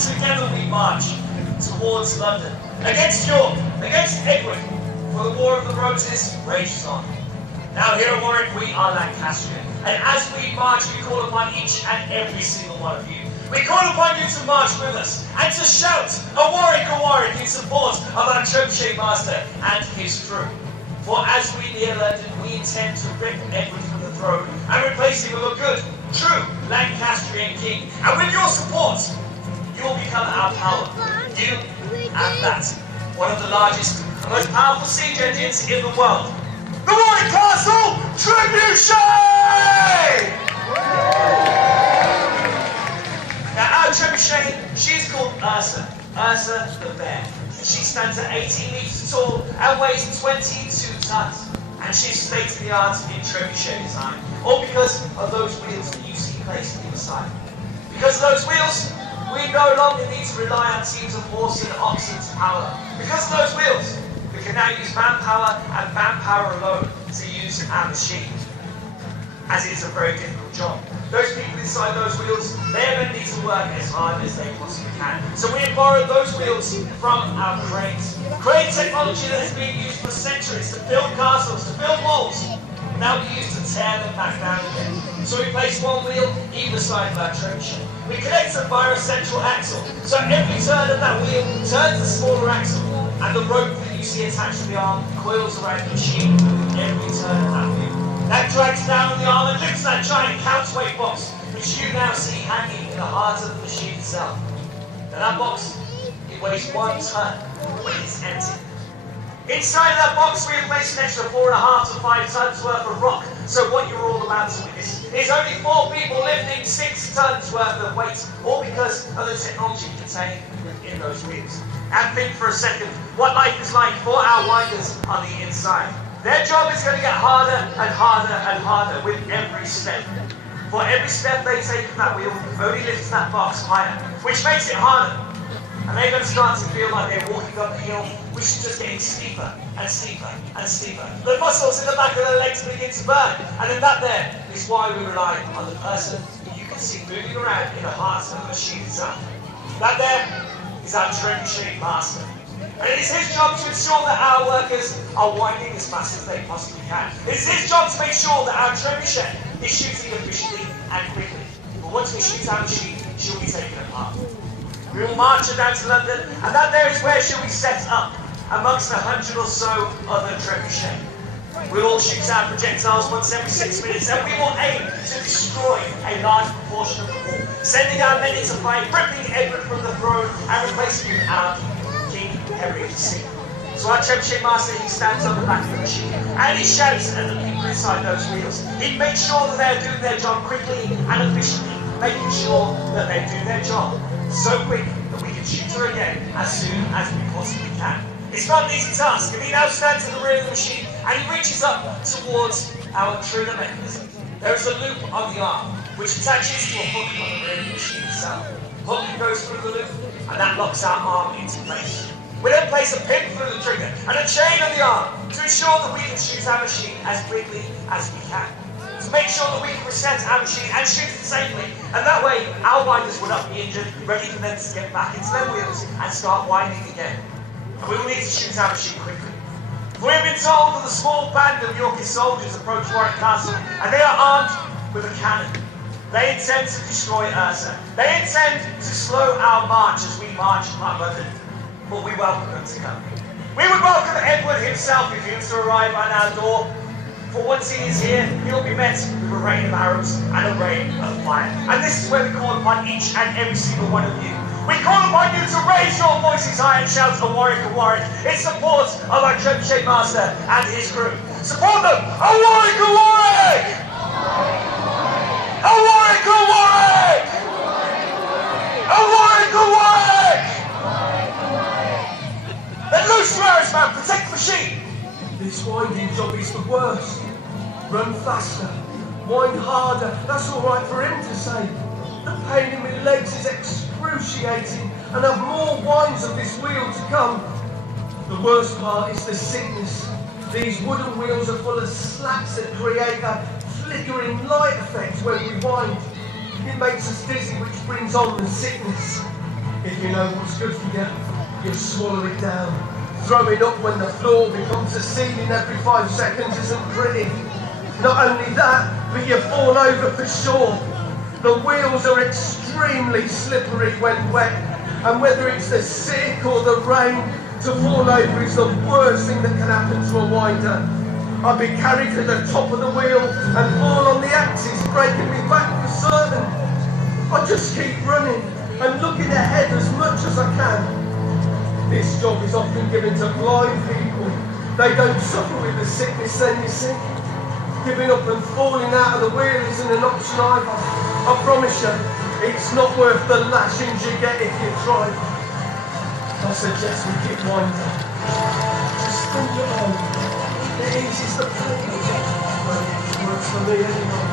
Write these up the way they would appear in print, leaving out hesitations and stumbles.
and together we march towards London, against York, against Edward, for the War of the Roses rages on. Now here at Warwick we are Lancastrian, and as we march we call upon each and every single one of you. We call upon you to march with us and to shout a Warwick in support of our trebuchet master and his crew. For as we near London, we intend to rip Edward from the throne and replace him with a good, true Lancastrian king. And with your support, you will become our power. You and that, one of the largest and most powerful siege engines in the world. The Warwick Castle Trebuchet! Now our trebuchet, she's called Ursa the bear. She stands at 18 meters tall and weighs 22 tons. And she's state-of-the-art in trebuchet design, all because of those wheels that you see placed in the side. Because of those wheels, we no longer need to rely on teams of horse and oxen to power. Because of those wheels, we can now use manpower and manpower alone to use our machine, as it's a very difficult job. Those people inside those wheels, they don't need to work as hard as they possibly can. So we have borrowed those wheels from our cranes. Crane technology that has been used for centuries to build castles, to build walls, now we use to tear them back down again. So we place one wheel either side of our trebuchet. We connect them via a central axle, so every turn of that wheel turns a smaller axle, and the rope that you see attached to the arm coils around the machine with every turn of that wheel. That drags down the arm and lifts that giant counterweight box, which you now see hanging in the heart of the machine itself. Now that box, it weighs 1 ton when it's empty. Inside of that box, we have placed an extra 4.5 to 5 tons worth of rock. So what you're all about to witness is only 4 people lifting 6 tons worth of weight, all because of the technology contained within those wheels. And think for a second what life is like for our winders on the inside. Their job is going to get harder and harder and harder with every step. For every step they take from that wheel only lifts that box higher, which makes it harder. And they're going to start to feel like they're walking up the hill, which is just getting steeper and steeper and steeper. The muscles in the back of their legs begin to burn, and then that there is why we rely on the person that you can see moving around in the heart of the machine itself. That there is our trebuchet master. And it is his job to ensure that our workers are winding as fast as they possibly can. It is his job to make sure that our trebuchet is shooting efficiently and quickly. But once we shoot our machine, she'll be taken apart. We will march her down to London, and that there is where she'll be set up, amongst 100 or so other trebuchet. We'll all shoot our projectiles once every 6 minutes, and we will aim to destroy a large proportion of the wall, sending our men into fight, ripping Edward from the throne, and replacing him our King Henry VI. So our trebuchet master, he stands on the back of the machine, and he shouts at the people inside those wheels. He makes sure that they're doing their job quickly and efficiently, making sure that they do their job so quick that we can shoot her again as soon as we possibly can. It's not an easy task, and he now stands at the rear of the machine and he reaches up towards our trigger mechanism. There is a loop on the arm which attaches to a hook on the rear of the machine itself. Hook goes through the loop and that locks our arm into place. We then place a pin through the trigger and a chain on the arm to ensure that we can shoot our machine as quickly as we can. To make sure that we can reset our machine and shoot it safely, and that way our winders will not be injured, ready for them to get back into their wheels and start winding again. And we will need to shoot our machine quickly. We have been told that a small band of Yorkist soldiers approach Warwick Castle, and they are armed with a cannon. They intend to destroy Ursa. They intend to slow our march as we march upon London, but we welcome them to come. We would welcome Edward himself if he was to arrive on our door. For once he is here, he will be met with a rain of arrows and a rain of fire. And this is where we call upon each and every single one of you. We call upon you to raise your voices high and shout a Warwick in support of our trebuchet master and his crew. Support them! A Warwick! A Warwick! A Warwick! A Warwick! A Warwick! Then loose your arrows, man! Protect the machine! This winding job is the worst. Run faster, wind harder, that's all right for him to say. The pain in my legs is excruciating, and I've more winds of this wheel to come. The worst part is the sickness. These wooden wheels are full of slats that create a flickering light effect when we wind. It makes us dizzy, which brings on the sickness. If you know what's good for you, you'll swallow it down. Throwing up when the floor becomes a ceiling every 5 seconds isn't pretty. Not only that, but you fall over for sure. The wheels are extremely slippery when wet, and whether it's the sick or the rain, to fall over is the worst thing that can happen to a winder. I'd be carried to the top of the wheel and fall on the axis, breaking me back for certain. I just keep running and looking ahead as much as I can. This job is often given to blind people. They don't suffer with the sickness then, you see. Giving up and falling out of the wheel isn't an option either. I promise you, it's not worth the lashings you get if you try. I suggest we keep winding. Just think it over. It eases the pain. Well, it works for me anyway.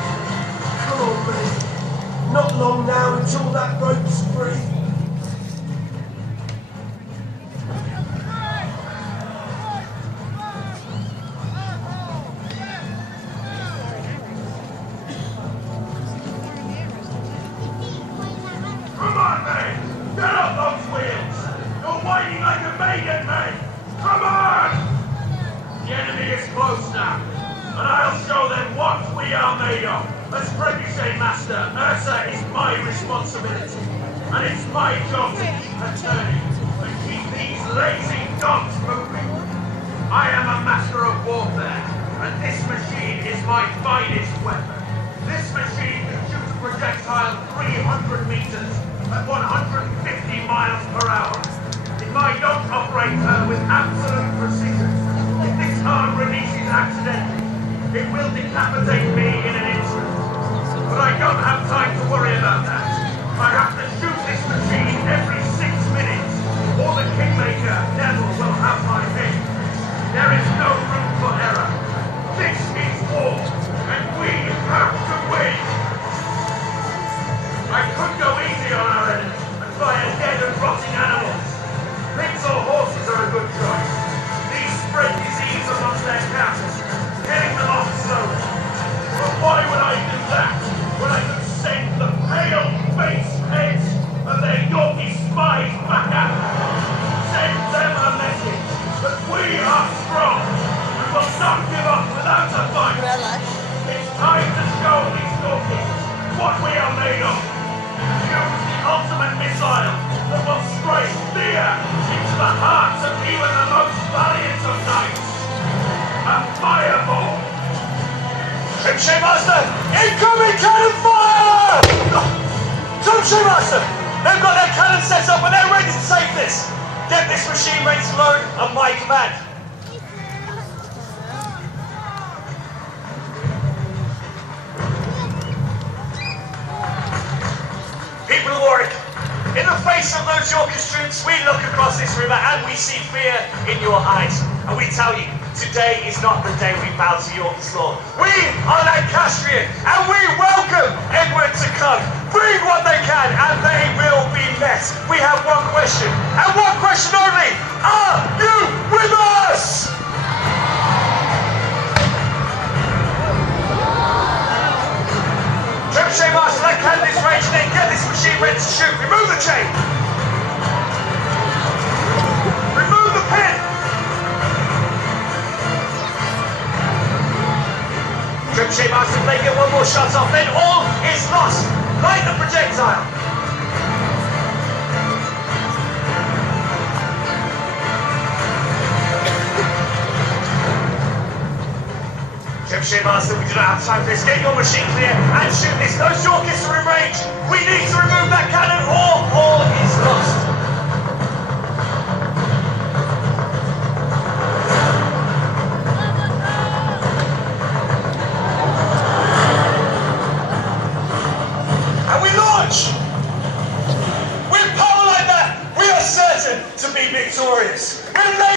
Come on, mate. Not long now until that rope's free. Come on, mate! Get off those wheels! You're whining like a maiden, mate! Come on! The enemy is close now, and I'll show them what we are made of. As trebuchet master, Ursa is my responsibility, and it's my job to keep her turning and keep these lazy dogs moving. I am a master of warfare, and this machine is my finest weapon. This machine can shoot a projectile 300 meters at 150 miles per hour. If I don't operate her with absolute precision, if this arm releases accidentally, it will decapitate me in an instant. But I don't have time to worry about that. I have to shoot this machine every 6 minutes, or the Kingmaker devil will have my head. There is no room for error. This is war, and we have to win. I could go easy on our enemy and fire dead and rotting animals. Pigs or horses are a good choice. These spread disease amongst their cattle, killing them off slowly. But why would I do that when I could send the pale-faced heads of their Yorkie spies back at them? Send them a message that we are strong and will not give up without a fight. It's time to show these Yorkies what we are made of. Use the ultimate missile that will strike fear into the hearts of even the most valiant of knights. A fireball! Trebuchet Master! Incoming cannon fire! Trebuchet Master! They've got their cannon set up and they're ready to take this! Get this machine ready to load on my command. People of Warwick, in the face of those Yorkish troops, we look across this river and we see fear in your eyes. And we tell you, today is not the day we bow to Yorkish law. We are Lancastrian and we welcome Edward to come. Bring what they can and they will be met. We have one question, and one question only. Are you with us? Trebuchet Master, that cannon is raging in. Get this machine ready to shoot. Remove the chain. Remove the pin. Trebuchet Master, if they get one more shot off, then all is lost. Light the projectile. Trebuchet Master, we do not have time for this. Get your machine clear and shoot this. Those Yorkists are in range. We need to remove that cannon or all is lost. And we launch. With power like that, we are certain to be victorious.